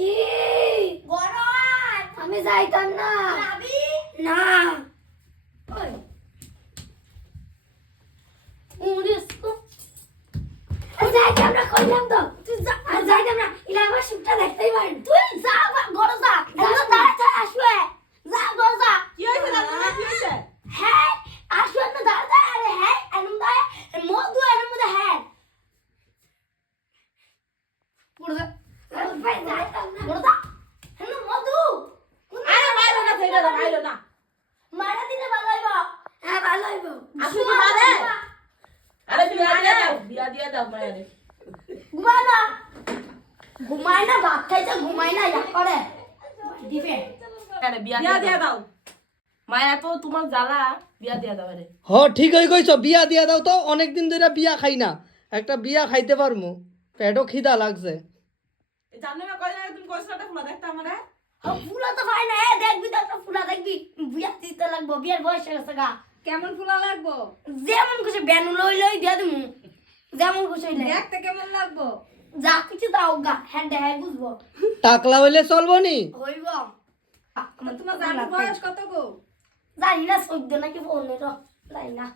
কি গরম আমি যাইতাম না যাবি না ওই উড়িসকো যাইতাম না কইলাম তো তুই যা আর যাইতাম না ইলা আমার শুটটা দেখতেই পারি তুই যা ঘরে যা একদম তাড়াতাড়ি আসবে যা ঘরে যা কি হইছে না কি হইছে হ্যাঁ আসবে না দাঁড়া আরে হ্যাঁ এমন দা মধু এর মধ্যে হ্যাঁ পুরো ভাই যাইতাম না পুরো দা হ্যাঁ মধু আরে মাইলো না থেইরা না মাইলো না মারা দিলে ভালো হইব হ্যাঁ ভালো হইব আসু কি বাদে আরে বিয়া দিয়া দাও মায়ারে ঘুমায় না ভাত খাইতে ঘুমায় না ইয়া করে দিবে আরে বিয়া দিয়া দাও মায়া তো তোমার জ্বালা বিয়া দিয়া দাও আরে হ ঠিক হই কইছো বিয়া দিয়া দাও তো অনেক দিন ধরে বিয়া খাই না একটা বিয়া খাইতে পারমু পেটও খিদা লাগছে জানো না কই না তুমি কইছটা ফুলা দেখতা আমারে ফুলা তো ভাই না দেখবি তো একটা ফুলা দেখবি বিয়া দিতে লাগবো বিয়ার বয়স হয়ে গেছে গা কেমন ফুলা লাগবো যেমন কিছু বেনু লই লই দিয়া দিমু যেমন কিছু হইলে দেখতে কেমন লাগবো যা কিছু দাও গা হ্যাঁ দেখাই বুঝবো টাকলা হইলে চলবো নি হইব তোমার জানার বয়স কত গো জানি না 14 নাকি 15 জানি না